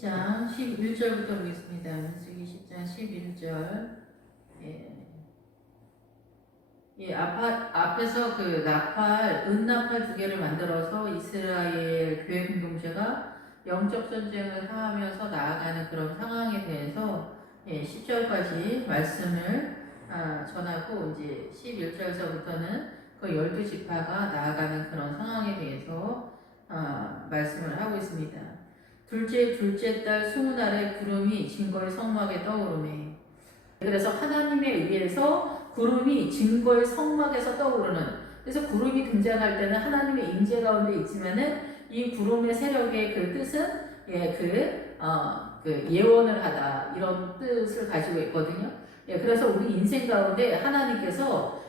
10장 11절부터 보겠습니다. 민수기 10장 11절. 앞에서 그 나팔, 은나팔 두 개를 만들어서 이스라엘 교회 공동체가 영적 전쟁을 하면서 나아가는 그런 상황에 대해서 10절까지 말씀을 전하고, 이제 11절서부터는 그 12지파가 나아가는 그런 상황에 대해서 말씀을 하고 있습니다. 둘째 달 20날에 구름이 증거의 성막에 떠오르네. 그래서 하나님에 의해서 구름이 증거의 성막에서 떠오르는, 그래서 구름이 등장할 때는 하나님의 임재 가운데 있지만은 이 구름의 세력의 그 뜻은 그 예언을 하다, 이런 뜻을 가지고 있거든요. 그래서 우리 인생 가운데 하나님께서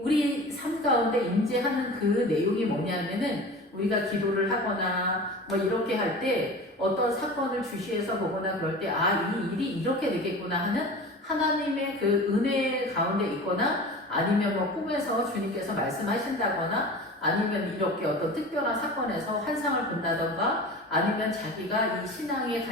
우리 삶 가운데 임재하는 그 내용이 뭐냐면은, 우리가 기도를 하거나 뭐 이렇게 할 때 어떤 사건을 주시해서 보거나 그럴 때 이 일이 이렇게 되겠구나 하는 하나님의 그 은혜 가운데 있거나, 아니면 뭐 꿈에서 주님께서 말씀하신다거나, 아니면 이렇게 어떤 특별한 사건에서 환상을 본다던가, 아니면 자기가 이 신앙의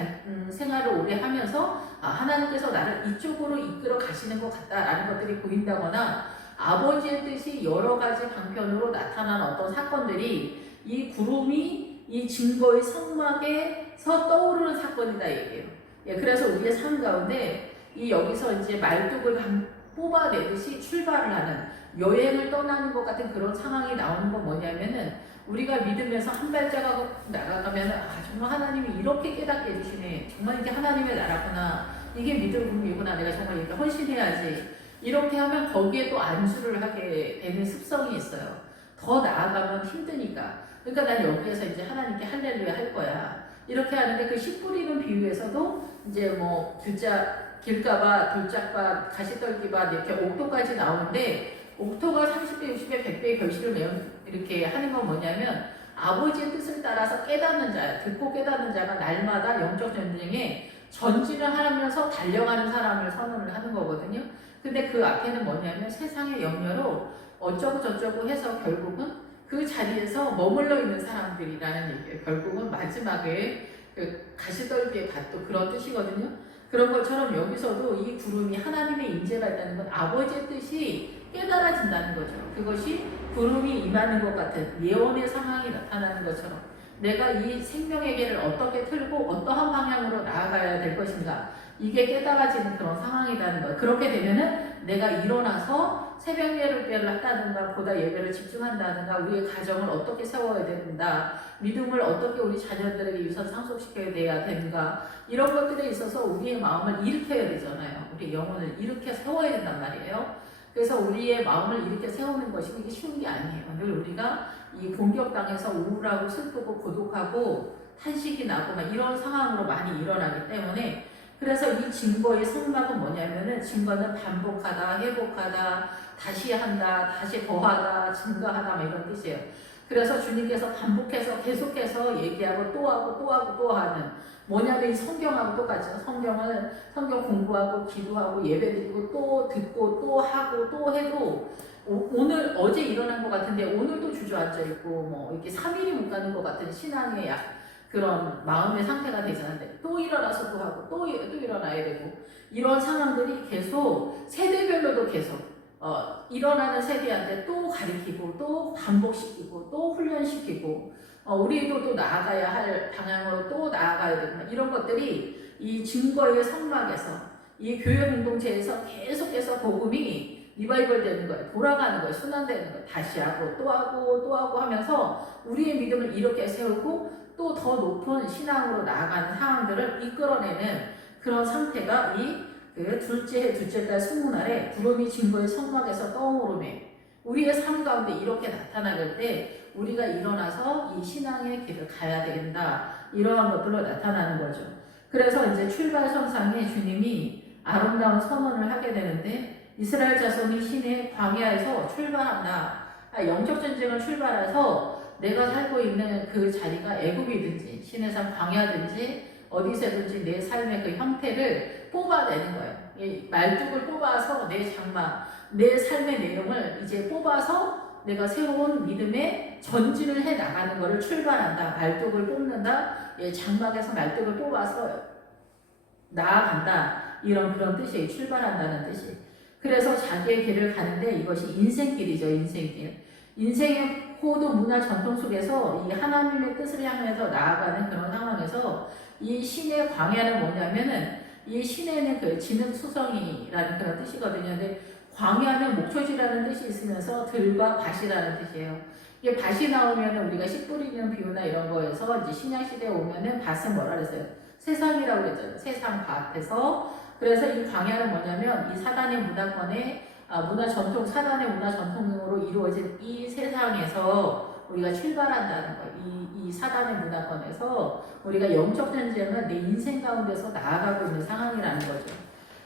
생활을 오래 하면서 하나님께서 나를 이쪽으로 이끌어 가시는 것 같다라는 것들이 보인다거나, 아버지의 뜻이 여러 가지 방편으로 나타난 어떤 사건들이 이 구름이 이 증거의 성막에서 떠오르는 사건이다 얘기예요. 그래서 우리의 삶 가운데 여기서 이제 말뚝을 뽑아내듯이 출발을 하는, 여행을 떠나는 것 같은 그런 상황이 나오는 건 뭐냐면은, 우리가 믿으면서 한 발자국 나아가면은 정말 하나님이 이렇게 깨닫게 해주시네, 정말 이게 하나님의 나라구나, 이게 믿음이구나, 내가 정말 이렇게 헌신해야지, 이렇게 하면 거기에 또 안주를 하게 되는 습성이 있어요. 더 나아가면 힘드니까. 그러니까 난 여기에서 이제 하나님께 할렐루야 할 거야, 이렇게 하는데, 그 씨 뿌리는 비유에서도 이제 뭐 길가밭, 돌짝밭, 가시떨기밭, 이렇게 옥토까지 나오는데, 옥토가 30배, 60배, 100배의 결실을 이렇게 하는 건 뭐냐면, 아버지의 뜻을 따라서 깨닫는 자, 듣고 깨닫는 자가 날마다 영적 전쟁에 전진을 하면서 달려가는 사람을 선언을 하는 거거든요. 근데 그 앞에는 뭐냐면, 세상의 염려로 어쩌고 저쩌고 해서 결국은 그 자리에서 머물러 있는 사람들이라는 얘기예요. 결국은 마지막에 그 가시떨기의 밭도 그런 뜻이거든요. 그런 것처럼 여기서도 이 구름이 하나님의 임재가 있다는 건 아버지의 뜻이 깨달아진다는 거죠. 그것이 구름이 임하는 것 같은 예언의 상황이 나타나는 것처럼, 내가 이 생명의 길을 어떻게 틀고 어떠한 방향으로 나아가야 될 것인가, 이게 깨달아지는 그런 상황이라는 거예요. 그렇게 되면은 내가 일어나서 새벽 예배를 한다든가, 보다 예배를 집중한다든가, 우리의 가정을 어떻게 세워야 된다, 믿음을 어떻게 우리 자녀들에게 유산 상속시켜야 돼야 되는가, 이런 것들에 있어서 우리의 마음을 일으켜야 되잖아요. 우리 영혼을 일으켜 세워야 된단 말이에요. 그래서 우리의 마음을 일으켜 세우는 것이 이게 쉬운 게 아니에요. 늘 우리가 이 공격당해서 우울하고 슬프고 고독하고 탄식이 나고 막 이런 상황으로 많이 일어나기 때문에, 그래서 이 증거의 성막은 뭐냐면은, 증거는 반복하다, 회복하다, 다시 한다, 다시 더하다, 증가하다, 막 이런 뜻이에요. 그래서 주님께서 반복해서 계속해서 얘기하고 또 하고 또 하고 또 하는, 뭐냐면 이 성경하고 똑같죠. 성경 공부하고 기도하고 예배드리고 또 듣고 또 하고 또 해도, 오늘 어제 일어난 것 같은데 오늘도 주저앉아 있고, 뭐 이렇게 3일이 못 가는 것 같은 신앙의 그런 마음의 상태가 되잖아요. 또 일어나서 또 하고 또 일어나야 되고, 이런 상황들이 계속 세대별로도 계속 일어나는 세대한테 또 가리키고 또 반복시키고 또 훈련시키고, 우리도 또 나아가야 할 방향으로 또 나아가야 되고, 이런 것들이 이 증거의 성막에서, 이 교회 공동체에서 계속해서 복음이 리바이벌 되는 거예요. 돌아가는 거예요. 순환되는 거예요. 다시 하고 또 하고 또 하고 하면서 우리의 믿음을 이렇게 세우고 또 더 높은 신앙으로 나아가는 상황들을 이끌어내는 그런 상태가 그 둘째 달 20날에 구름이 증거의 성막에서 떠오르네. 우리의 삶 가운데 이렇게 나타나길 때 우리가 일어나서 이 신앙의 길을 가야 된다, 이러한 것들로 나타나는 거죠. 그래서 이제 출발선상에 주님이 아름다운 선언을 하게 되는데, 이스라엘 자손이 신의 광야에서 출발한다. 영적 전쟁을 출발해서 내가 살고 있는 그 자리가 애굽이든지 신의 삶 광야든지 어디서든지 내 삶의 그 형태를 뽑아내는 거예요. 이 말뚝을 뽑아서 내 장막, 내 삶의 내용을 이제 뽑아서 내가 새로운 믿음의 전진을 해 나가는 것을 출발한다. 말뚝을 뽑는다. 장막에서 말뚝을 뽑아서 나아간다. 이런 그런 뜻이에요. 출발한다는 뜻이. 그래서 자기의 길을 가는데 이것이 인생길이죠. 인생길. 인생의 고도 문화 전통 속에서 이 하나님의 뜻을 향해서 나아가는 그런 상황에서 이 신의 광야는 뭐냐면은 이 신에는 그 진흙수성이라는 그런 뜻이거든요. 근데 광야는 목초지라는 뜻이 있으면서 들과 밭이라는 뜻이에요. 이게 밭이 나오면 우리가 씨 뿌리는 비유나 이런 거에서 이제 신약시대에 오면은 밭은 뭐라 그랬어요? 세상이라고 그랬잖아요. 세상 밭에서. 그래서 이 광야는 뭐냐면 이 사단의 문화권의 문화 전통, 사단의 문화 전통으로 이루어진 이 세상에서 우리가 출발한다는 거예요. 이 사단의 문화권에서 우리가 영적 전쟁은 내 인생 가운데서 나아가고 있는 상황이라는 거죠.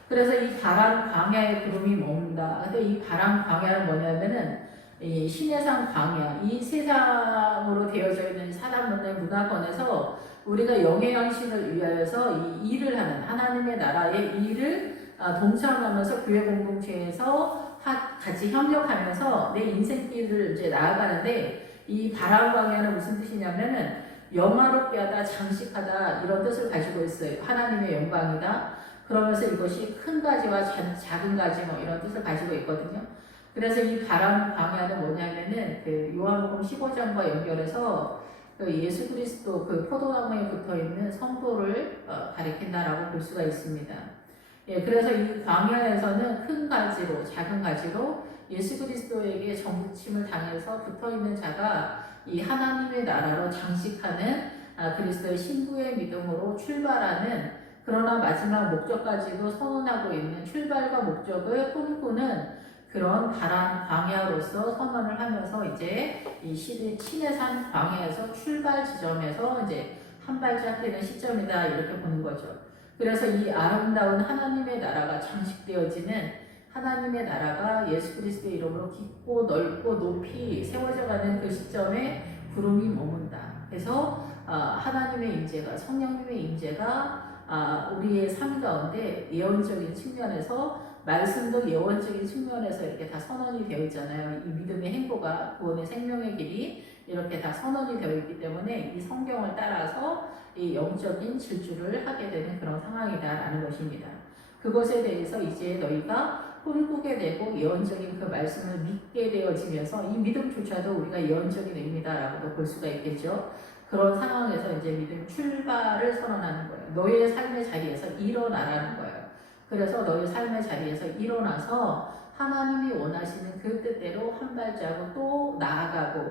그래서 이 바람 광야의 구름이 머문다. 근데 이 바람 광야는 뭐냐면은 이 신의 산 광야, 이 세상으로 되어져 있는 사단 문화권에서 우리가 영의 양식을 위하여서 이 일을 하는 하나님의 나라의 일을 동참하면서 교회 공동체에서 같이 협력하면서 내 인생길을 이제 나아가는데 이 바람 광야는 무슨 뜻이냐면은 영화롭게 하다, 장식하다 이런 뜻을 가지고 있어요. 하나님의 영광이다. 그러면서 이것이 큰 가지와 작은 가지 뭐 이런 뜻을 가지고 있거든요. 그래서 이 바람 광야는 뭐냐면은 그 요한복음 15장과 연결해서 그 예수 그리스도 그 포도나무에 붙어 있는 성도를 가리킨다라고 볼 수가 있습니다. 예, 그래서 이 광야에서는 큰 가지로 작은 가지로 예수 그리스도에게 정부침을 당해서 붙어 있는 자가 이 하나님의 나라로 장식하는 그리스도의 신부의 믿음으로 출발하는 그러나 마지막 목적까지도 선언하고 있는 출발과 목적을 꿈꾸는 그런 바람 광야로서 선언을 하면서 이제 이 신의 산 광야에서 출발 지점에서 이제 한 발짝 뛰는 시점이다 이렇게 보는 거죠. 그래서 이 아름다운 하나님의 나라가 장식되어지는 하나님의 나라가 예수 그리스도의 이름으로 깊고 넓고 높이 세워져가는 그 시점에 구름이 머문다. 그래서 하나님의 임재가 성령님의 임재가 우리의 삶 가운데 예언적인 측면에서 말씀도 예언적인 측면에서 이렇게 다 선언이 되어 있잖아요. 이 믿음의 행보가 구원의 생명의 길이 이렇게 다 선언이 되어 있기 때문에 이 성경을 따라서 이 영적인 질주를 하게 되는 그런 상황이다라는 것입니다. 그것에 대해서 이제 너희가 꿈꾸게 되고 예언적인 그 말씀을 믿게 되어지면서 이 믿음조차도 우리가 예언적인 의미다라고도 볼 수가 있겠죠. 그런 상황에서 이제 믿음 출발을 선언하는 거예요. 너희의 삶의 자리에서 일어나라는 거예요. 그래서 너희 삶의 자리에서 일어나서 하나님이 원하시는 그 뜻대로 한 발자국 또 나아가고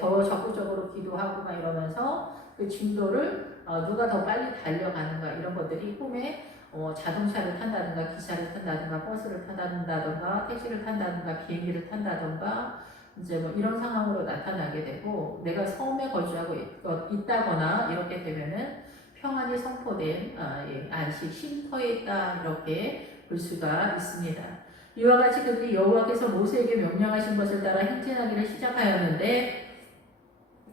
더 적극적으로 기도하고 막 이러면서 그 진도를 누가 더 빨리 달려가는가 이런 것들이 꿈에 자동차를 탄다든가 기차를 탄다든가 버스를 탄다든가 택시를 탄다든가 비행기를 탄다든가 이제 뭐 이런 상황으로 나타나게 되고 내가 섬에 거주하고 있다거나 이렇게 되면은 평안이 선포된 안식 쉼터에 있다 이렇게 볼 수가 있습니다. 이와 같이 그들이 여호와께서 모세에게 명령하신 것을 따라 행진하기를 시작하였는데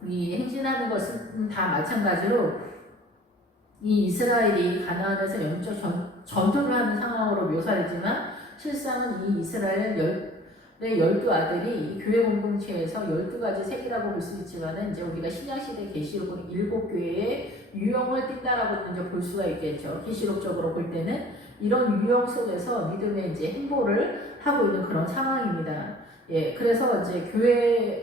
이 행진하는 것은 다 마찬가지로 이 이스라엘이 가나안에서 영적 전투를 하는 상황으로 묘사되지만 실상은 이 이스라엘 12 아들이 이 교회 공동체에서 12가지 색이라고 볼 수 있지만은 이제 우리가 신약시대 계시록은 7교회의 유형을 띈다라고 이제 볼 수가 있겠죠. 계시록적으로 볼 때는 이런 유형 속에서 믿음의 이제 행보를 하고 있는 그런 상황입니다. 예, 그래서 이제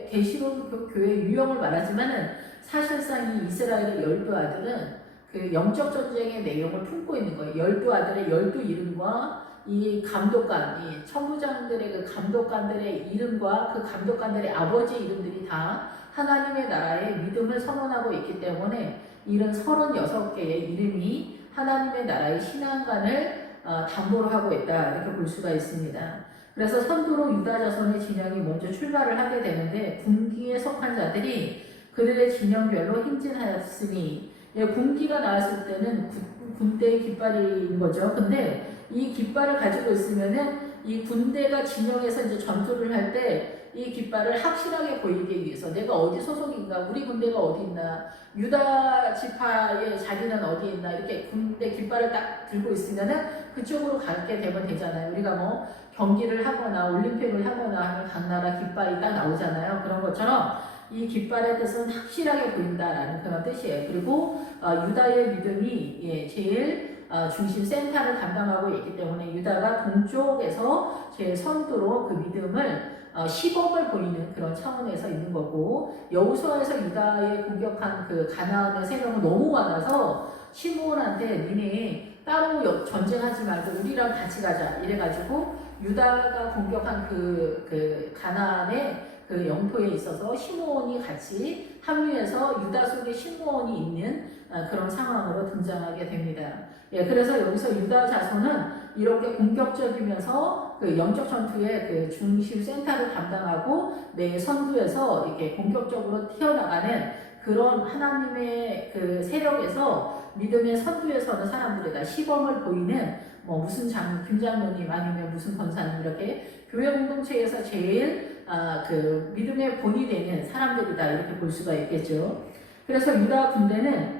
계시록 교회 유형을 말하지만은 사실상 이 이스라엘의 12아들은 그 영적 전쟁의 내용을 품고 있는 거예요. 12아들의 12이름과 이 감독관, 이 천부장들의 그 감독관들의 이름과 그 감독관들의 아버지 이름들이 다 하나님의 나라의 믿음을 선언하고 있기 때문에 이런 36개의 이름이 하나님의 나라의 신앙관을 담보로 하고 있다 이렇게 볼 수가 있습니다. 그래서 선두로 유다 자손의 진영이 먼저 출발을 하게 되는데 군기에 속한 자들이 그들의 진영별로 행진하였으니 군기가 나왔을 때는 군대의 깃발인 거죠. 근데 이 깃발을 가지고 있으면은 이 군대가 진영에서 이제 전투를 할 때 이 깃발을 확실하게 보이기 위해서 내가 어디 소속인가, 우리 군대가 어디 있나, 유다 지파의 자리는 어디 있나 이렇게 군대 깃발을 딱 들고 있으면은 그쪽으로 가게 되면 되잖아요. 우리가 뭐 경기를 하거나 올림픽을 하거나 하면 각 나라 깃발이 딱 나오잖아요. 그런 것처럼 이 깃발의 뜻은 확실하게 보인다라는 그런 뜻이에요. 그리고 유다의 믿음이 제일 중심 센터를 담당하고 있기 때문에 유다가 동쪽에서 제일 선두로 그 믿음을 시범을 보이는 그런 차원에서 있는 거고, 여호수아에서 유다에 공격한 그 가나안의 세력은 너무 많아서 시므온한테 니네 따로 전쟁하지 말고 우리랑 같이 가자 이래가지고 유다가 공격한 그 가나안의 그 영토에 있어서 시므온이 같이 합류해서 유다 속에 시므온이 있는 그런 상황으로 등장하게 됩니다. 예, 그래서 여기서 유다 자손은 이렇게 공격적이면서 그 영적 전투의 그 중심 센터를 담당하고 내 선두에서 이렇게 공격적으로 튀어나가는 그런 하나님의 그 세력에서 믿음의 선두에 서는 사람들이다. 시범을 보이는 뭐 무슨 김장로님 아니면 무슨 권사님 이렇게 교회 공동체에서 제일 그 믿음의 본이 되는 사람들이다 이렇게 볼 수가 있겠죠. 그래서 유다 군대는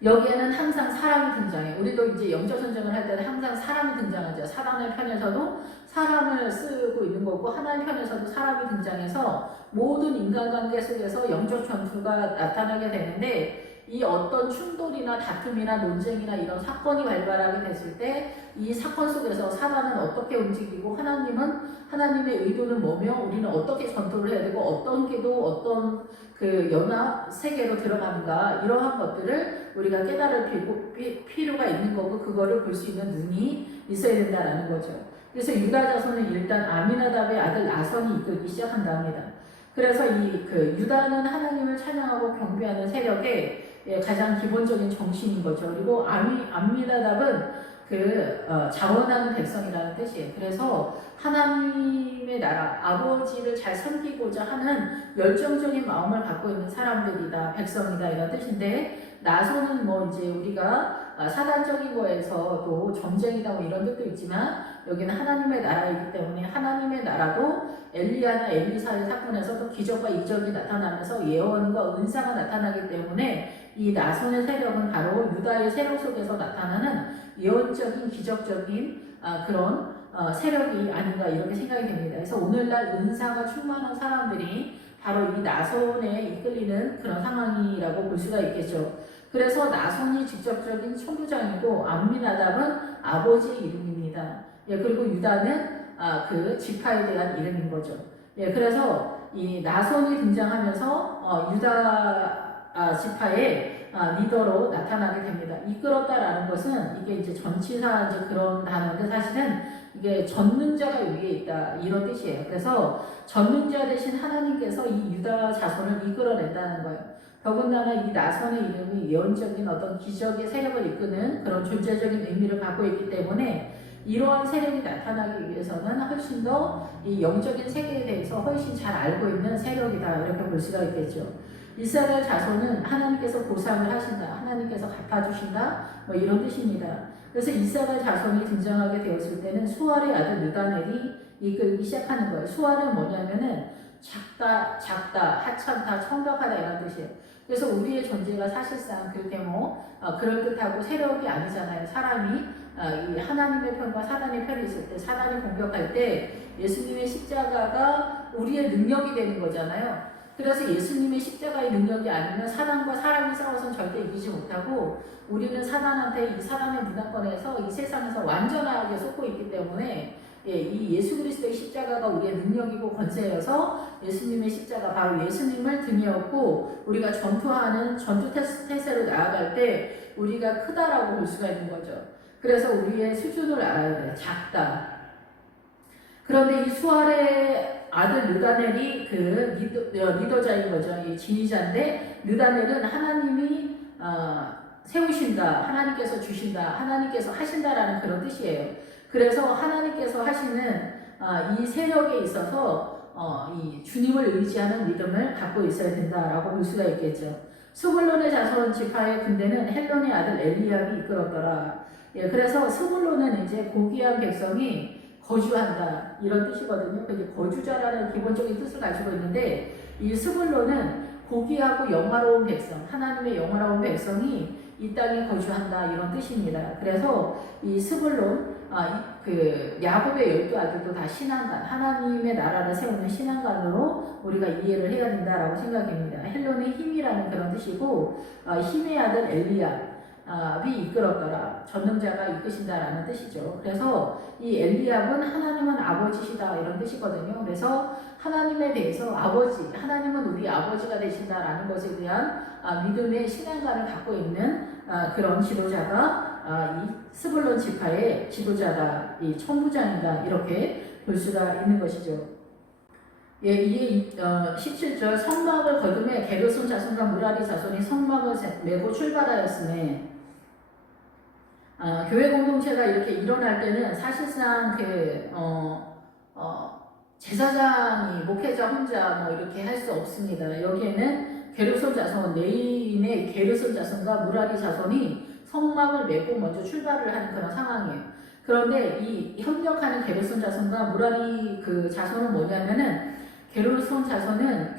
여기에는 항상 사람이 등장해. 우리도 이제 영적 전쟁을 할 때는 항상 사람이 등장하죠. 사단의 편에서도 사람을 쓰고 있는 거고 하나님 편에서도 사람이 등장해서 모든 인간관계 속에서 영적 전투가 나타나게 되는데, 이 어떤 충돌이나 다툼이나 논쟁이나 이런 사건이 발발하게 됐을 때 이 사건 속에서 사단은 어떻게 움직이고 하나님의 의도는 뭐며 우리는 어떻게 전투를 해야 되고 어떤 기도 어떤 그 연합 세계로 들어가는가, 이러한 것들을 우리가 깨달을 필요가 있는 거고 그거를 볼 수 있는 눈이 있어야 된다라는 거죠. 그래서 유다 자손은 일단 아미나답의 아들 나선이 이끌기 시작한답니다. 그래서 그 유다는 하나님을 찬양하고 경배하는 세력의 가장 기본적인 정신인 거죠. 그리고 암미나답은 자원하는 백성이라는 뜻이에요. 그래서 하나님의 나라, 아버지를 잘 섬기고자 하는 열정적인 마음을 갖고 있는 사람들이다, 백성이다 이런 뜻인데, 나소는 뭐 이제 우리가 사단적인 거에서도 전쟁이다 뭐 이런 뜻도 있지만 여기는 하나님의 나라이기 때문에 하나님의 나라도 엘리야나 엘리사의 사건에서도 기적과 이적이 나타나면서 예언과 은사가 나타나기 때문에 이 나손의 세력은 바로 유다의 세력 속에서 나타나는 예언적인 기적적인 그런 세력이 아닌가 이렇게 생각이 됩니다. 그래서 오늘날 은사가 충만한 사람들이 바로 이 나손에 이끌리는 그런 상황이라고 볼 수가 있겠죠. 그래서 나손이 직접적인 총부장이고 암미나답은 아버지의 이름입니다. 예, 그리고 유다는 그 지파에 대한 이름인 거죠. 예, 그래서 이 나손이 등장하면서 유다 지파의 리더로 나타나게 됩니다. 이끌었다라는 것은 이게 이제 전치사 이제 그런 단어인데 사실은 이게 전능자가 위에 있다 이런 뜻이에요. 그래서 전능자 대신 하나님께서 이 유다 자손을 이끌어낸다는 거예요. 더군다나 이 나선의 이름이 예언적인 어떤 기적의 세력을 이끄는 그런 존재적인 의미를 갖고 있기 때문에 이러한 세력이 나타나기 위해서는 훨씬 더 이 영적인 세계에 대해서 훨씬 잘 알고 있는 세력이다 이렇게 볼 수가 있겠죠. 이스라엘 자손은 하나님께서 보상을 하신다, 하나님께서 갚아주신다 뭐 이런 뜻입니다. 그래서 이스라엘 자손이 등장하게 되었을 때는 수알의 아들 느다넬이 이끌기 시작하는 거예요. 수알은 뭐냐면은 작다, 하찮다, 천박하다 이런 뜻이에요. 그래서 우리의 존재가 사실상 그렇게 그럴듯하고 세력이 아니잖아요. 사람이 이 하나님의 편과 사단의 편이 있을 때, 사단이 공격할 때 예수님의 십자가가 우리의 능력이 되는 거잖아요. 그래서 예수님의 십자가의 능력이 아니면 사단과 사람이 싸워서는 절대 이기지 못하고 우리는 사단한테 이 사단의 문화권에서 이 세상에서 완전하게 속고 있기 때문에 이 예수 그리스도의 십자가가 우리의 능력이고 권세여서 예수님의 십자가 바로 예수님을 등에 업고 우리가 전투하는 전투 태세로 나아갈 때 우리가 크다라고 볼 수가 있는 거죠. 그래서 우리의 수준을 알아야 돼요. 작다. 그런데 이 수알의 아들 느다넬이 그 리더자인 거죠. 이 지휘자인데 느다넬은 하나님이 세우신다, 하나님께서 주신다, 하나님께서 하신다라는 그런 뜻이에요. 그래서 하나님께서 하시는 이 세력에 있어서 이 주님을 의지하는 믿음을 갖고 있어야 된다라고 볼 수가 있겠죠. 스불론의 자손 지파의 군대는 헬론의 아들 엘리압이 이끌었더라. 예, 그래서 스불론은 이제 고귀한 백성이 거주한다 이런 뜻이거든요. 그게 거주자라는 기본적인 뜻을 가지고 있는데 이 스불론은 고귀하고 영화로운 백성, 하나님의 영화로운 백성이 이 땅에 거주한다 이런 뜻입니다. 그래서 이 스불론 그 야곱의 12아들도 다 신앙간, 하나님의 나라를 세우는 신앙간으로 우리가 이해를 해야 된다라고 생각합니다. 헬론의 힘이라는 그런 뜻이고 힘의 아들 엘리압이 이끌었더라. 전능자가 이끄신다라는 뜻이죠. 그래서 이 엘리압은 하나님은 아버지시다 이런 뜻이거든요. 그래서 하나님에 대해서 아버지, 하나님은 우리 아버지가 되신다라는 것에 대한 믿음의 신앙감을 갖고 있는 그런 지도자가 이 스불론 지파의 지도자다, 이 천부장이다 이렇게 볼 수가 있는 것이죠. 예, 이게 17절 성막을 거둠에 게르손 자손과 무라리 자손이 성막을 메고 출발하였으니 교회 공동체가 이렇게 일어날 때는 사실상 제사장이 목회자 혼자 뭐 이렇게 할 수 없습니다. 여기에는 게르손 자손, 레인의 게르손 자손과 무라리 자손이 성막을 메고 먼저 출발을 하는 그런 상황이에요. 그런데 이 협력하는 게르손 자손과 무라리 그 자손은 뭐냐면은 게르손 자손은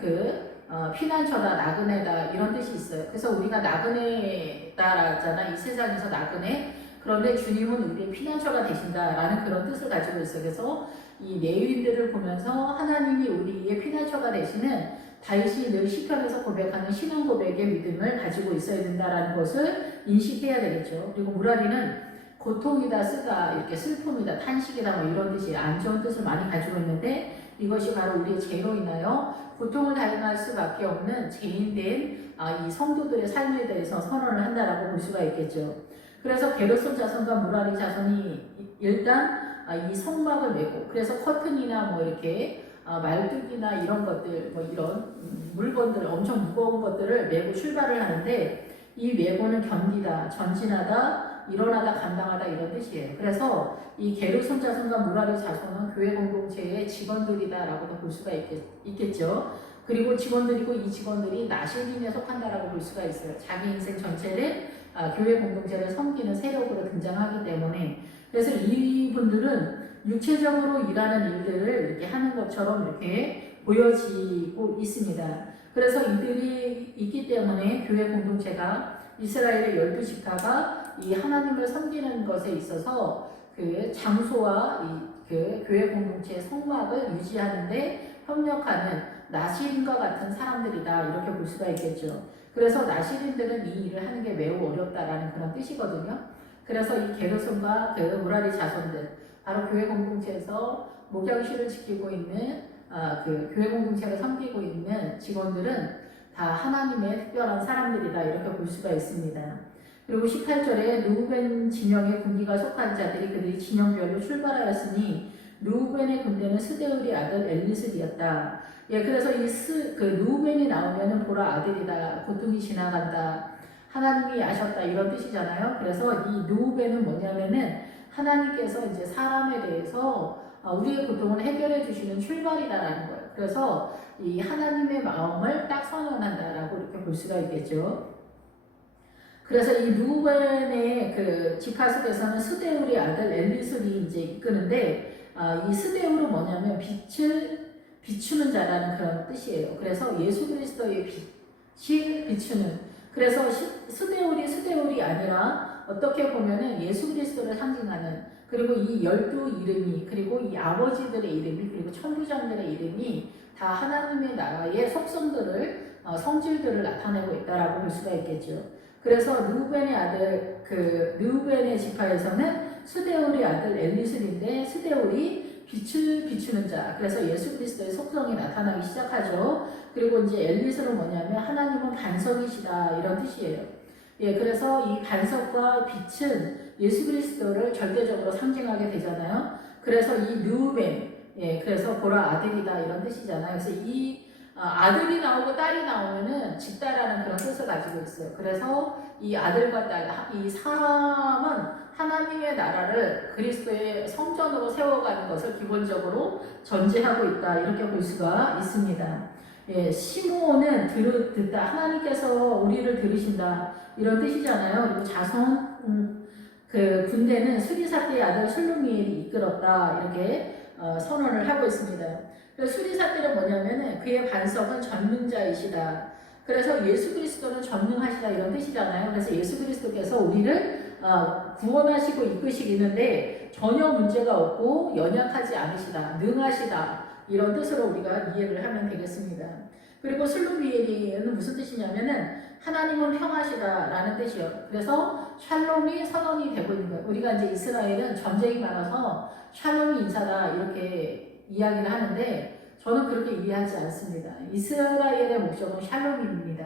피난처다, 나그네다 이런 뜻이 있어요. 그래서 우리가 나그네다라잖아, 이 세상에서 나그네. 그런데 주님은 우리의 피난처가 되신다라는 그런 뜻을 가지고 있어요. 그래서 이 레위인들을 보면서 하나님이 우리의 피난처가 되시는 다윗이 늘 시편에서 고백하는 신앙 고백의 믿음을 가지고 있어야 된다라는 것을 인식해야 되겠죠. 그리고 무라리는 고통이다, 쓰다, 이렇게 슬픔이다, 탄식이다 뭐 이런 뜻이 안 좋은 뜻을 많이 가지고 있는데 이것이 바로 우리의 죄로 인하여 고통을 당할 수밖에 없는 죄인된 이 성도들의 삶에 대해서 선언을 한다라고 볼 수가 있겠죠. 그래서 게르손 자손과 무라리 자손이 일단 이 성막을 메고 그래서 커튼이나 뭐 이렇게 말뚝이나 이런 것들 뭐 이런 물건들 엄청 무거운 것들을 메고 출발을 하는데 이 메고는 견디다, 전진하다, 일어나다, 감당하다 이런 뜻이에요. 그래서 이 게르손 자손과 무라리 자손은 교회 공동체의 직원들이다라고도 볼 수가 있겠죠. 그리고 직원들이고 이 직원들이 나실인에 속한다라고 볼 수가 있어요. 자기 인생 전체를 교회 공동체를 섬기는 세력으로 등장하기 때문에 그래서 이분들은 육체적으로 일하는 일들을 이렇게 하는 것처럼 이렇게 보여지고 있습니다. 그래서 이들이 있기 때문에 교회 공동체가 이스라엘의 12지파가 이 하나님을 섬기는 것에 있어서 그 장소와 그 교회 공동체의 성막을 유지하는데 협력하는 나실인과 같은 사람들이다 이렇게 볼 수가 있겠죠. 그래서 나실인들은 이 일을 하는 게 매우 어렵다라는 그런 뜻이거든요. 그래서 이 게르손과 그 무라리 자손들 바로 교회 공동체에서 목양실을 지키고 있는 그 교회 공동체를 섬기고 있는 직원들은 다 하나님의 특별한 사람들이다 이렇게 볼 수가 있습니다. 그리고 18절에 르우벤 진영의 군기가 속한 자들이 그들이 진영별로 출발하였으니 르우벤의 군대는 스데울의 아들 엘리슬이었다. 예, 그래서 그 르우벤이 나오면은 보라 아들이다, 고통이 지나간다, 하나님이 아셨다 이런 뜻이잖아요. 그래서 이 르우벤은 뭐냐면은 하나님께서 이제 사람에 대해서 우리의 고통을 해결해 주시는 출발이다라는 거예요. 그래서 이 하나님의 마음을 딱 선언한다라고 이렇게 볼 수가 있겠죠. 그래서 이 르우벤의 그 지파 속에서는 스데울의 아들 엘리술이 이제 이끄는데 이 스데울은 뭐냐면 빛을 비추는 자라는 그런 뜻이에요. 그래서 예수 그리스도의 빛이 비추는 그래서 스데울이 아니라 어떻게 보면은 예수 그리스도를 상징하는 그리고 이 12 이름이 그리고 이 아버지들의 이름이 그리고 천부장들의 이름이 다 하나님의 나라의 속성들을 성질들을 나타내고 있다라고 볼 수가 있겠죠. 그래서 르우벤의 아들 르우벤의 지파에서는 스데울의 아들 엘리술인데 스데울이 빛을 비추는 자 그래서 예수 그리스도의 속성이 나타나기 시작하죠. 그리고 이제 엘리술은 뭐냐면 하나님은 반석이시다 이런 뜻이에요. 예, 그래서 이 반석과 빛은 예수 그리스도를 절대적으로 상징하게 되잖아요. 그래서 이 르우벤, 예, 그래서 보라 아들이다 이런 뜻이잖아요. 그래서 이 아들이 나오고 딸이 나오면은 집다라는 그런 뜻을 가지고 있어요. 그래서 이 아들과 딸, 이 사람은 하나님의 나라를 그리스도의 성전으로 세워가는 것을 기본적으로 전제하고 있다 이렇게 볼 수가 있습니다. 예, 시므온은 듣다 하나님께서 우리를 들으신다 이런 뜻이잖아요. 그리고 자손 그 군대는 수리사대의 아들 슬루미엘이 이끌었다 이렇게 선언을 하고 있습니다. 수리사대는 뭐냐면은 그의 반석은 전능자이시다. 그래서 예수 그리스도는 전능하시다 이런 뜻이잖아요. 그래서 예수 그리스도께서 우리를 구원하시고 이끄시기는데 전혀 문제가 없고 연약하지 않으시다, 능하시다 이런 뜻으로 우리가 이해를 하면 되겠습니다. 그리고 슬루비엘이는 무슨 뜻이냐면은 하나님은 평하시다라는 뜻이요. 그래서 샬롬이 선언이 되고 있는 거예요. 우리가 이제 이스라엘은 전쟁이 많아서 샬롬이 인사다 이렇게 이야기를 하는데 저는 그렇게 이해하지 않습니다. 이스라엘의 목적은 샬롬입니다.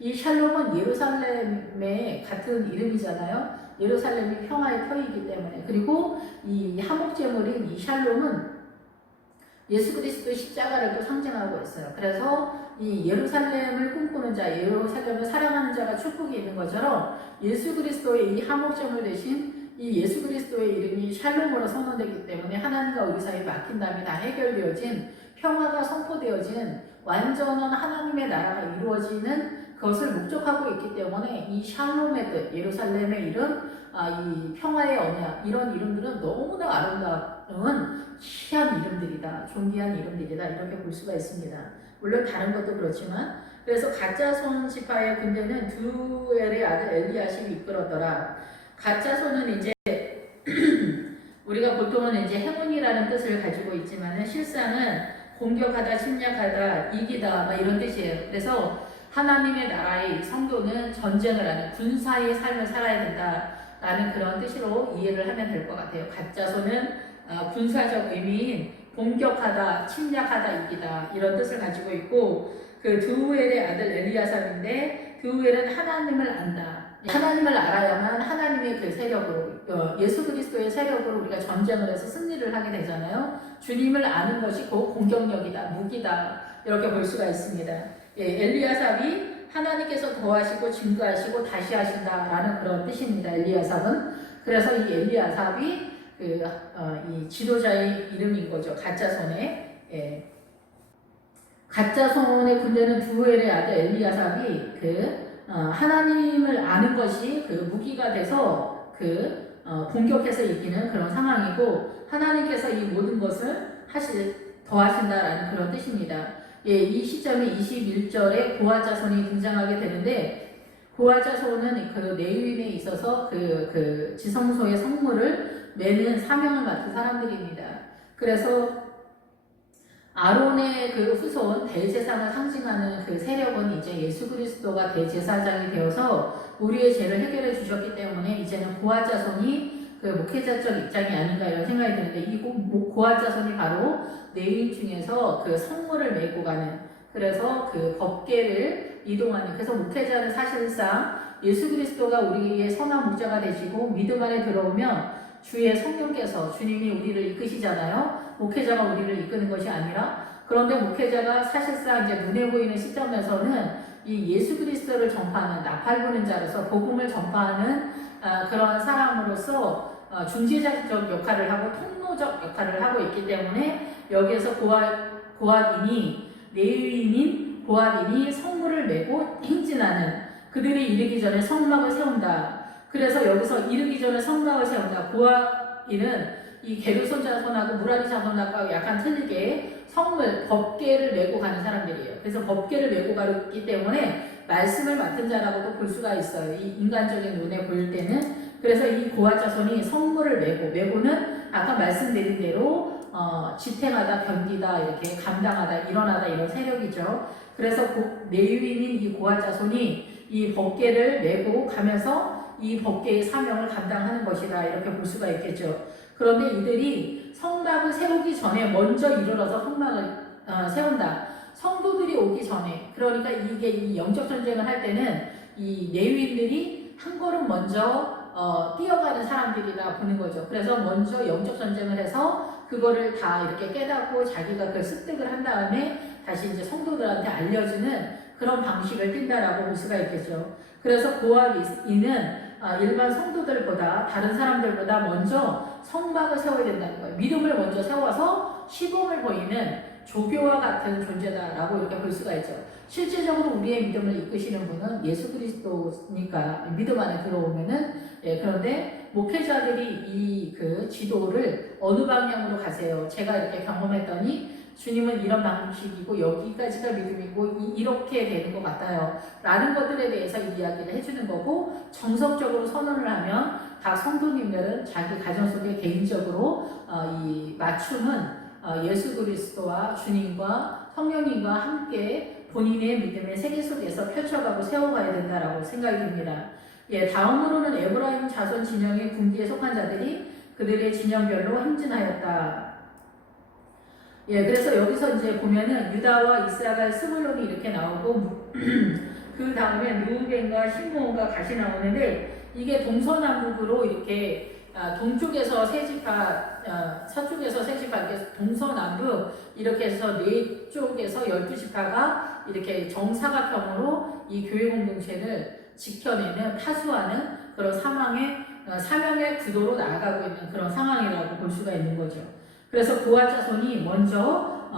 이 샬롬은 예루살렘의 같은 이름이잖아요. 예루살렘이 평화의 터이기 때문에. 그리고 이 화목제물인 이 샬롬은 예수 그리스도의 십자가를 또 상징하고 있어요. 그래서 이 예루살렘을 꿈꾸는 자, 예루살렘을 사랑하는 자가 축복이 있는 것처럼 예수 그리스도의 이 화목제물 대신 이 예수 그리스도의 이름이 샬롬으로 선언되기 때문에 하나님과 우리 사이에 막힌담이 다 해결되어진 평화가 선포되어진 완전한 하나님의 나라가 이루어지는 것을 목적하고 있기 때문에 이 샬롬의 뜻, 예루살렘의 이름, 이 평화의 언약 이런 이름들은 너무나 아름다운 희한 이름들이다, 존귀한 이름들이다 이렇게 볼 수가 있습니다. 물론 다른 것도 그렇지만 그래서 가짜손 지파의 군대는 두엘의 아들 엘리야십이 이끌었더라. 가짜손은 이제 우리가 보통은 이제 행운이라는 뜻을 가지고 있지만은 실상은 공격하다, 침략하다, 이기다 막 이런 뜻이에요. 그래서 하나님의 나라의 성도는 전쟁을 하는 군사의 삶을 살아야 된다라는 그런 뜻으로 이해를 하면 될 것 같아요. 가짜손은 군사적 의미인 공격하다, 침략하다, 이기다 이런 뜻을 가지고 있고 그 드우엘의 아들 엘리야삽인데 드우엘은 하나님을 안다. 하나님을 알아야만 하나님의 그 세력으로 예수 그리스도의 세력으로 우리가 전쟁을 해서 승리를 하게 되잖아요. 주님을 아는 것이 곧 공격력이다, 무기다 이렇게 볼 수가 있습니다. 엘리야삽이 하나님께서 더하시고 증거하시고 다시 하신다라는 그런 뜻입니다. 엘리야삽은 그래서 이 엘리야삽이 이 지도자의 이름인 거죠. 가짜손의 가짜손의 군대는 두엘의 아들 엘리야삽이 하나님을 아는 것이 그 무기가 돼서 공격해서 이기는 그런 상황이고 하나님께서 이 모든 것을 더하신다라는 그런 뜻입니다. 이 시점에 21절에 고아자손이 등장하게 되는데 고아자손은 그 레위인에 있어서 그 지성소의 성물을 매는 사명을 맡은 사람들입니다. 그래서 아론의 그 후손 대제사장을 상징하는 그 세력은 이제 예수 그리스도가 대제사장이 되어서 우리의 죄를 해결해 주셨기 때문에 이제는 고아자손이 그 목회자적 입장이 아닌가 이런 생각이 드는데 이 고아자손이 바로 레위인 중에서 그 성물을 메고 가는 그래서 그 법궤를 이동하는 그래서 목회자는 사실상 예수 그리스도가 우리의 선한 목자가 되시고 믿음 안에 들어오면 주의 성령께서 주님이 우리를 이끄시잖아요. 목회자가 우리를 이끄는 것이 아니라 그런데 목회자가 사실상 이제 눈에 보이는 시점에서는 이 예수 그리스도를 전파하는 나팔 부는 자로서 복음을 전파하는 그런 사람으로서 중재자적 역할을 하고 통로적 역할을 하고 있기 때문에 여기에서 고앗인이 레위인인 고앗인이 성물을 메고 행진하는 그들이 이르기 전에 성막을 세운다. 그래서 여기서 이르기 전에 성막을 세운다. 고앗인은 이 게르손 자손하고 무라리 자손하고 약간 틀리게 법궤를 메고 가는 사람들이에요. 그래서 법궤를 메고 가기 때문에 말씀을 맡은 자라고도 볼 수가 있어요. 이 인간적인 눈에 보일 때는. 그래서 이 고앗 자손이 성물을 메고는 아까 말씀드린 대로 지탱하다, 견디다, 이렇게 감당하다, 일어나다 이런 세력이죠. 그래서 레위인인 이 고앗 자손이 이 법궤를 메고 가면서 이 법궤의 사명을 감당하는 것이다 이렇게 볼 수가 있겠죠. 그런데 이들이 성막을 세우기 전에 먼저 일어나서 성막을 세운다. 성도들이 오기 전에 그러니까 이게 이 영적 전쟁을 할 때는 이 레위인들이 한 걸음 먼저 뛰어가는 사람들이다 보는 거죠. 그래서 먼저 영적 전쟁을 해서 그거를 다 이렇게 깨닫고 자기가 그걸 습득을 한 다음에 다시 이제 성도들한테 알려주는 그런 방식을 띈다라고 볼 수가 있겠죠. 그래서 고앗인은 일반 성도들보다 다른 사람들보다 먼저 성막을 세워야 된다는 거예요. 믿음을 먼저 세워서 시범을 보이는 조교와 같은 존재다라고 이렇게 볼 수가 있죠. 실질적으로 우리의 믿음을 이끄시는 분은 예수 그리스도니까 믿음 안에 들어오면은 그런데 목회자들이 이 그 지도를 어느 방향으로 가세요. 제가 이렇게 경험했더니 주님은 이런 방식이고 여기까지가 믿음이고 이렇게 되는 것 같아요. 라는 것들에 대해서 이야기를 해주는 거고 정석적으로 선언을 하면 각 성도님들은 자기 가정 속에 개인적으로 이 맞춤은 예수 그리스도와 주님과 성령님과 함께 본인의 믿음의 세계 속에서 펼쳐가고 세워가야 된다라고 생각이 듭니다. 예, 다음으로는 에브라임 자손 진영의 군기에 속한 자들이 그들의 진영별로 행진하였다. 예, 그래서 여기서 이제 보면은 유다와 이사갈, 스불론이 이렇게 나오고 그 다음에 루벤과 시므온과 갓이 나오는데 이게 동서남북으로 이렇게 동쪽에서 세 지파, 서쪽에서 세 지파, 이렇게 동서남북 이렇게 해서 네 쪽에서 12지파가 이렇게 정사각형으로 이 교회 공동체를 지켜내는, 타수하는 그런 사명의 구도로 나아가고 있는 그런 상황이라고 볼 수가 있는 거죠. 그래서 부하 자손이 먼저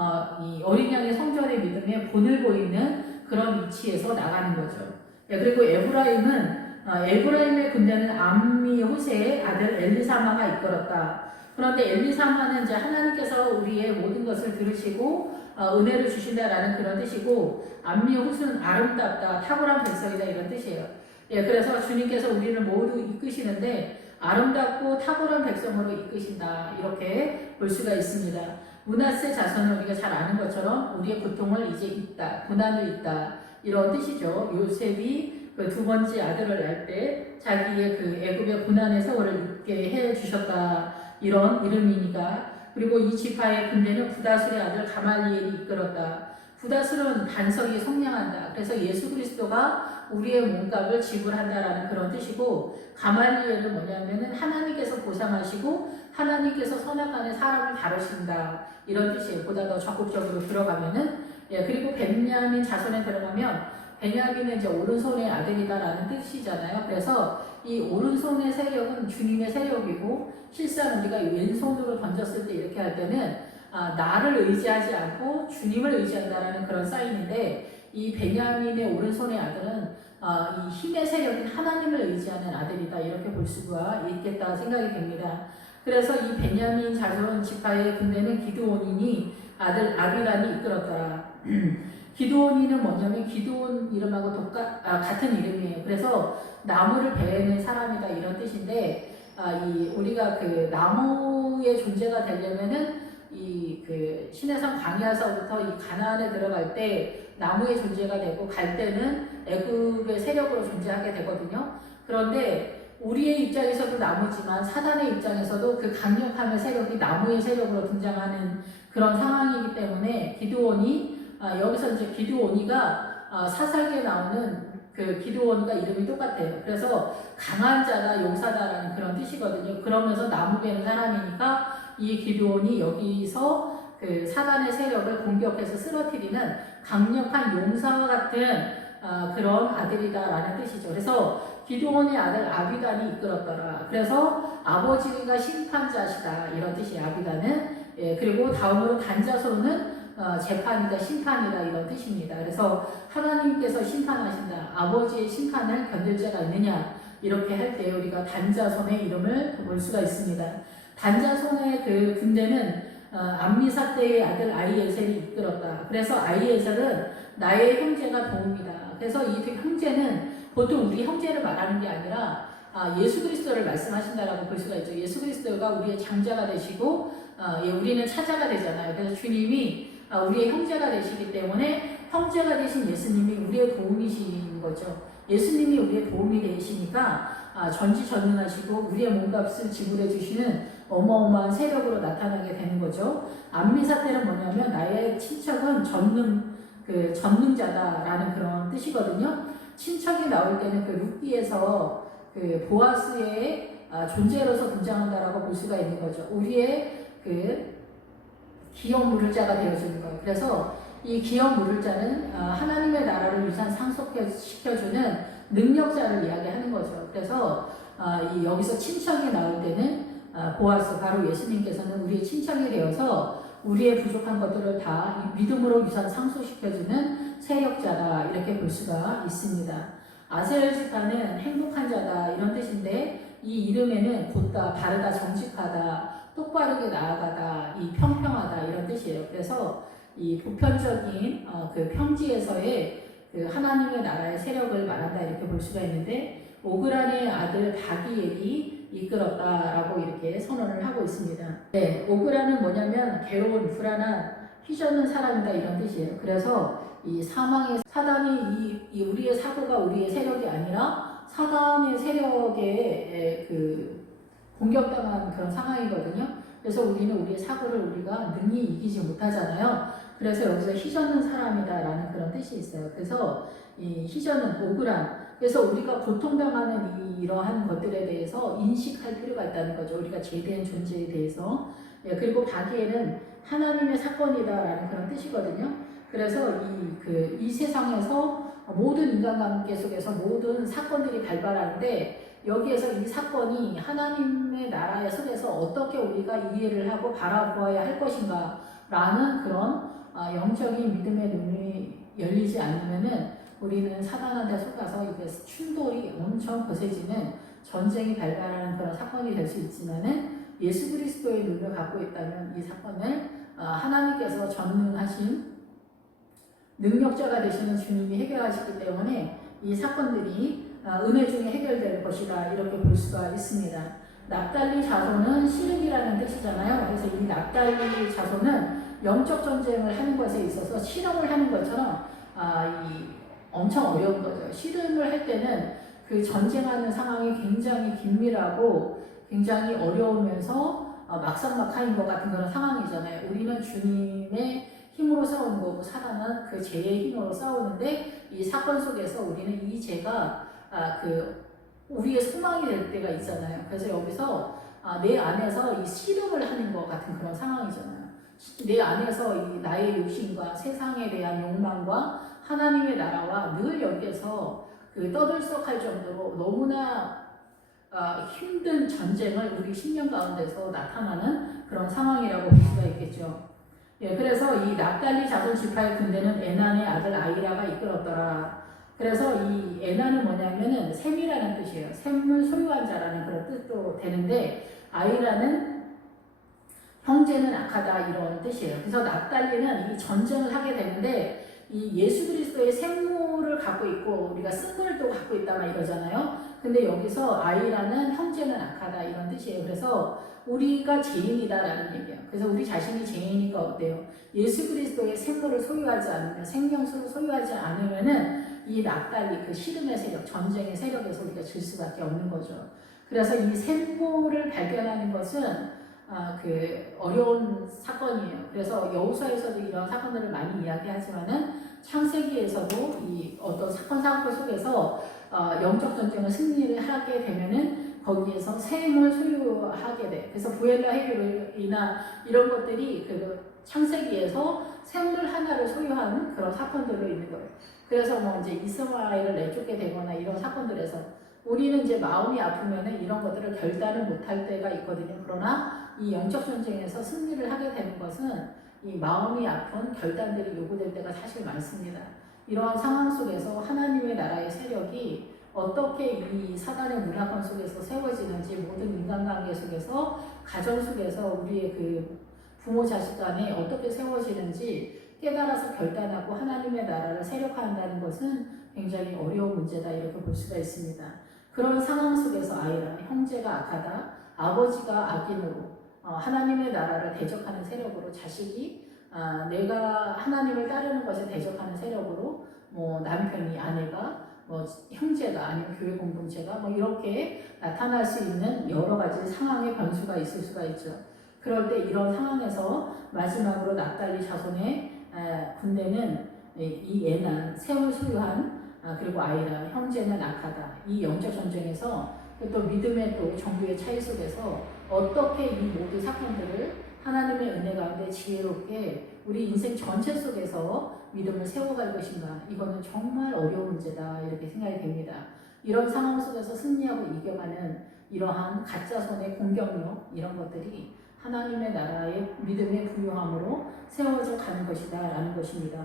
이 어린 양의 성전의 믿음에 본을 보이는 그런 위치에서 나가는 거죠. 그리고 에브라임의 군대는 암미 후세의 아들 엘리사마가 이끌었다. 그런데 엘리사마는 이제 하나님께서 우리의 모든 것을 들으시고 은혜를 주신다라는 그런 뜻이고, 암미 후스는 아름답다, 탁월한 백성이다 이런 뜻이에요. 그래서 주님께서 우리를 모두 이끄시는데 아름답고 탁월한 백성으로 이끄신다 이렇게 볼 수가 있습니다. 므낫세 자손은 우리가 잘 아는 것처럼 우리의 고통을 이제 잊다, 고난을 잊다 이런 뜻이죠. 요셉이 그 두 번째 아들을 낳을 때 자기의 그 애굽의 고난의 세월을 잊게 해 주셨다 이런 이름이니까. 그리고 이 지파의 군대는 부다술의 아들 가말리엘이 이끌었다. 부다술은 반석이 성량한다. 그래서 예수 그리스도가 우리의 몸값을 지불한다라는 그런 뜻이고, 가말리엘은 뭐냐면은 하나님께서 보상하시고 하나님께서 선악간에 사람을 다루신다 이런 뜻이에요. 보다 더 적극적으로 들어가면은. 그리고 베냐민 자손에 들어가면 베냐민은 이제 오른손의 아들이다라는 뜻이잖아요. 그래서 이 오른손의 세력은 주님의 세력이고, 실상 우리가 왼손으로 던졌을 때 이렇게 할 때는 나를 의지하지 않고 주님을 의지한다라는 그런 사인인데, 이 베냐민의 오른손의 아들은 이 힘의 세력인 하나님을 의지하는 아들이다 이렇게 볼 수가 있겠다 생각이 됩니다. 그래서 이 베냐민 자손 지파의 군대는 기드온이니 아들 아비란이 이끌었더라. 기드온이는 뭐냐면 기드온 이름하고 같은 이름이에요. 그래서 나무를 베는 사람이다 이런 뜻인데, 우리가 그 나무의 존재가 되려면은 그 시내산 광야서부터 이 가나안에 들어갈 때 나무의 존재가 되고, 갈 때는 애굽의 세력으로 존재하게 되거든요. 그런데 우리의 입장에서도 나무지만 사단의 입장에서도 그 강력함의 세력이 나무의 세력으로 등장하는 그런 상황이기 때문에 기드온이 여기서 이제 기드온이가 사사기에 나오는 그 기드온과 이름이 똑같아요. 그래서 강한 자다, 용사다라는 그런 뜻이거든요. 그러면서 나무 베는 사람이니까 이 기드온이 여기서 그 사단의 세력을 공격해서 쓰러뜨리는 강력한 용사와 같은 그런 아들이다라는 뜻이죠. 그래서 기드온의 아들 아비단이 이끌었더라. 그래서 아버지가 심판자시다 이런 뜻이에요. 아비단은. 그리고 다음으로 단자손은 재판이다, 심판이다 이런 뜻입니다. 그래서 하나님께서 심판하신다, 아버지의 심판을 견딜 자가 있느냐 이렇게 할 때 우리가 단자손의 이름을 볼 수가 있습니다. 단자손의 그 군대는 암미사 때의 아들 아이에셀이 이끌었다. 그래서 아이에셀은 나의 형제가 도움이다. 그래서 이 형제는 보통 우리 형제를 말하는 게 아니라 예수 그리스도를 말씀하신다라고 볼 수가 있죠. 예수 그리스도가 우리의 장자가 되시고 우리는 차자가 되잖아요. 그래서 주님이 우리의 형제가 되시기 때문에 형제가 되신 예수님이 우리의 도움이신 거죠. 예수님이 우리의 도움이 되시니까 전지전능하시고 우리의 몸값을 지불해 주시는 어마어마한 세력으로 나타나게 되는 거죠. 암미사 때는 뭐냐면 나의 친척은 전능자다라는 그런 뜻이거든요. 친척이 나올 때는 그 룻기에서 그 보아스의 존재로서 등장한다라고 볼 수가 있는 거죠. 우리의 그 기업 물을 자가 되어주는 거예요. 그래서 이 기업 물을 자는 하나님의 나라를 유산 상속시켜주는 능력자를 이야기하는 거죠. 그래서 여기서 친척이 나올 때는 보아스, 바로 예수님께서는 우리의 친척이 되어서 우리의 부족한 것들을 다 믿음으로 유산 상속시켜주는 세력자다 이렇게 볼 수가 있습니다. 아셀 지파는 행복한 자다 이런 뜻인데, 이 이름에는 곧다, 바르다, 정직하다, 똑바르게 나아가다, 이 평평하다 이런 뜻이에요. 그래서 이 보편적인 그 평지에서의 그 하나님의 나라의 세력을 말한다 이렇게 볼 수가 있는데 오그라니의 아들 바기엘이 이끌었다라고 이렇게 선언을 하고 있습니다. 네, 오그라는 뭐냐면 괴로운 불안한 휘젓는 사람이다 이런 뜻이에요. 그래서 이 사망의 사단이 이 우리의 사고가 우리의 세력이 아니라 사단의 세력에 그 공격당한 그런 상황이거든요. 그래서 우리는 우리의 사고를 우리가 능히 이기지 못하잖아요. 그래서 여기서 휘젓는 사람이다라는 그런 뜻이 있어요. 그래서 이 휘젓는 오그란. 그래서 우리가 고통당하는 이러한 것들에 대해서 인식할 필요가 있다는 거죠. 우리가 죄된 존재에 대해서. 예, 그리고 바기에는 하나님의 사건이다라는 그런 뜻이거든요. 그래서 이 세상에서 모든 인간관계 속에서 모든 사건들이 발발하는데 여기에서 이 사건이 하나님의 나라의 속에서 어떻게 우리가 이해를 하고 바라보아야 할 것인가 라는 그런 영적인 믿음의 눈이 열리지 않으면은 우리는 사단한테 속아서 이게 충돌이 엄청 거세지는 전쟁이 발발하는 그런 사건이 될 수 있지만은 예수 그리스도의 눈을 갖고 있다면 이 사건을 하나님께서 전능하신 능력자가 되시는 주님이 해결하시기 때문에 이 사건들이 은혜 중에 해결될 것이다 이렇게 볼 수가 있습니다. 납달리 자손은 실력이라는 뜻이잖아요. 그래서 이 납달리 자손은 영적 전쟁을 하는 것에 있어서 실험을 하는 것처럼 엄청 어려운 거죠. 실험을 할 때는 그 전쟁하는 상황이 굉장히 긴밀하고 굉장히 어려우면서 막상막하인 것 같은 그런 상황이잖아요. 우리는 주님의 힘으로 싸우는 거고 사단은 그 죄의 힘으로 싸우는데 이 사건 속에서 우리는 이 죄가 우리의 소망이 될 때가 있잖아요. 그래서 여기서 내 안에서 이 씨름을 하는 것 같은 그런 상황이잖아요. 내 안에서 이 나의 욕심과 세상에 대한 욕망과 하나님의 나라와 늘 여기에서 떠들썩할 정도로 너무나 힘든 전쟁을 우리 심령 가운데서 나타나는 그런 상황이라고 볼 수가 있겠죠. 예, 그래서 이 납달리 자손 지파의 군대는 에난의 아들 아이라가 이끌었더라. 그래서 이 에난은 뭐냐면은 샘이라는 뜻이에요. 샘을 소유한 자라는 그런 뜻도 되는데 아이라는 형제는 악하다 이런 뜻이에요. 그래서 납달리는 이 전쟁을 하게 되는데 이 예수 그리스도의 생물을 갖고 있고 우리가 쓴물도 갖고 있다 막 이러잖아요. 근데 여기서 아이라는 형제는 악하다 이런 뜻이에요. 그래서 우리가 죄인이다라는 얘기예요. 그래서 우리 자신이 죄인이니까 어때요? 예수 그리스도의 생물을 소유하지 않으면 생명수를 소유하지 않으면은 이 납달리 그 시름의 세력, 전쟁의 세력에서 우리가 질 수밖에 없는 거죠. 그래서 이 생물을 발견하는 것은 어려운 사건이에요. 그래서 여호수아에서도 이런 사건들을 많이 이야기하지만은 창세기에서도 이 어떤 사건 사고 속에서 영적 전쟁을 승리를 하게 되면은 거기에서 샘을 소유하게 돼. 그래서 부엘라 해율이나 이런 것들이 창세기에서 샘물 하나를 소유하는 그런 사건들로 있는 거예요. 그래서 뭐 이제 이스마엘을 내쫓게 되거나 이런 사건들에서 우리는 이제 마음이 아프면은 이런 것들을 결단을 못할 때가 있거든요. 그러나 이 영적 전쟁에서 승리를 하게 되는 것은 이 마음이 아픈 결단들이 요구될 때가 사실 많습니다. 이러한 상황 속에서 하나님의 나라의 세력이 어떻게 이 사단의 문화권 속에서 세워지는지 모든 인간관계 속에서 가정 속에서 우리의 부모 자식 간에 어떻게 세워지는지 깨달아서 결단하고 하나님의 나라를 세력화한다는 것은 굉장히 어려운 문제다 이렇게 볼 수가 있습니다. 그런 상황 속에서 아이라 형제가 악하다, 아버지가 악인으로 하나님의 나라를 대적하는 세력으로 자식이 내가 하나님을 따르는 것에 대적하는 세력으로 뭐 남편이 아내가 뭐 형제가 아니면 교회 공동체가 뭐 이렇게 나타날 수 있는 여러 가지 상황의 변수가 있을 수가 있죠. 그럴 때 이런 상황에서 마지막으로 납달리 자손의 군대는 이 에난 샘을 소유한 그리고 아이라 형제는 악하다. 이 영적 전쟁에서 또 믿음의 또 정도의 차이 속에서 어떻게 이 모든 사건들을 하나님의 은혜 가운데 지혜롭게 우리 인생 전체 속에서 믿음을 세워갈 것인가, 이거는 정말 어려운 문제다 이렇게 생각이 됩니다. 이런 상황 속에서 승리하고 이겨가는 이러한 가짜손의 공격력 이런 것들이 하나님의 나라의 믿음의 부유함으로 세워져 가는 것이다 라는 것입니다.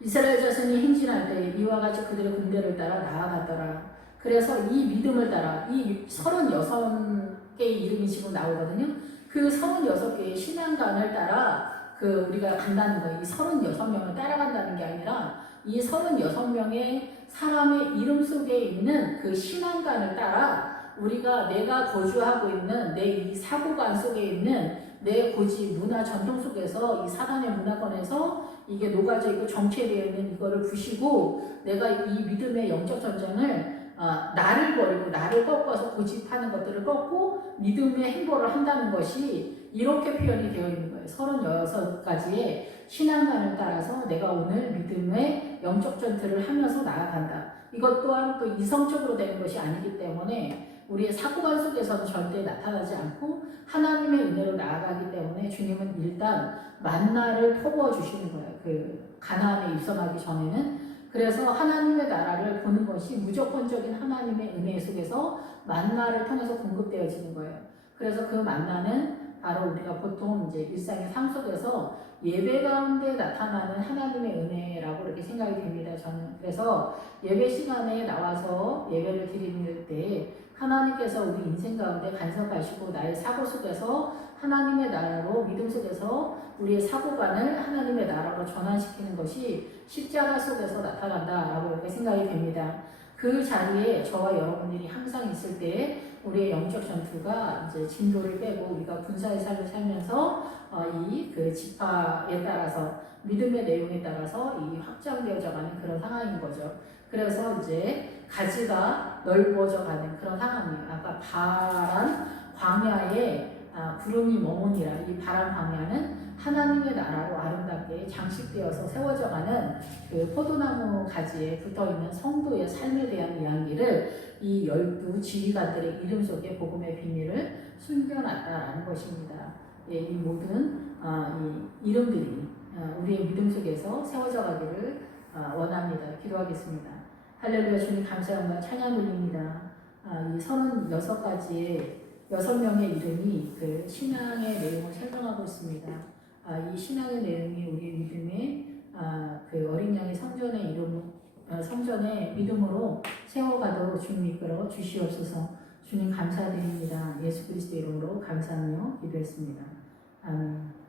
이스라엘 자손이 행진할 때 이와 같이 그들의 군대를 따라 나아갔더라. 그래서 이 믿음을 따라 이 36 개의 이름이 지금 나오거든요. 그 36개의 신앙관을 따라 우리가 간다는 거예요. 이 36명을 따라간다는 게 아니라 이 36명의 사람의 이름 속에 있는 그 신앙관을 따라 우리가 내가 거주하고 있는 내 이 사고관 속에 있는 내 고지 문화 전통 속에서 이 사단의 문화권에서 이게 녹아져 있고 정체되어 있는 이거를 부시고 내가 이 믿음의 영적 전쟁을 나를 버리고 나를 꺾어서 고집하는 것들을 꺾고 믿음의 행보를 한다는 것이 이렇게 표현이 되어 있는 거예요. 36가지의 신앙관을 따라서 내가 오늘 믿음의 영적 전투를 하면서 나아간다. 이것 또한 또 이성적으로 되는 것이 아니기 때문에 우리의 사고관 속에서는 절대 나타나지 않고 하나님의 은혜로 나아가기 때문에 주님은 일단 만나를 퍼부어 주시는 거예요. 그 가나안에 입성하기 전에는. 그래서 하나님의 나라를 보는 것이 무조건적인 하나님의 은혜 속에서 만나를 통해서 공급되어지는 거예요. 그래서 그 만나는 바로 우리가 보통 이제 일상의 삶 속에서 예배 가운데 나타나는 하나님의 은혜라고 이렇게 생각이 됩니다. 저는. 그래서 예배 시간에 나와서 예배를 드리는 때 하나님께서 우리 인생 가운데 간섭하시고 나의 사고 속에서 하나님의 나라로 믿음 속에서 우리의 사고관을 하나님의 나라로 전환시키는 것이 십자가 속에서 나타난다라고 이렇게 생각이 됩니다. 그 자리에 저와 여러분들이 항상 있을 때 우리의 영적 전투가 이제 진도를 빼고 우리가 군사의 삶을 살면서 이 그 지파에 따라서 믿음의 내용에 따라서 이 확장되어져 가는 그런 상황인 거죠. 그래서 이제 가지가 넓어져 가는 그런 상황이에요. 아까 바란 광야에 구름이 머무니라. 이 바란 광야는 하나님의 나라로 아름답게 장식되어서 세워져 가는 그 포도나무 가지에 붙어 있는 성도의 삶에 대한 이야기를 이 12 지휘관들의 이름 속에 복음의 비밀을 숨겨놨다라는 것입니다. 예, 이 모든 이 이름들이 우리의 믿음 속에서 세워져 가기를 원합니다. 기도하겠습니다. 할렐루야. 주님 감사합니다. 찬양 올립니다. 이 36가지의 6명의 이름이 그 신앙의 내용을 설명하고 있습니다. 이 신앙의 내용이 우리의 믿음의 그 어린 양의 성전의 이름, 성전의 믿음으로 세워가도록 주님 이끌어 주시옵소서. 주님 감사드립니다. 예수 그리스도 이름으로 감사하며 기도했습니다. 아멘.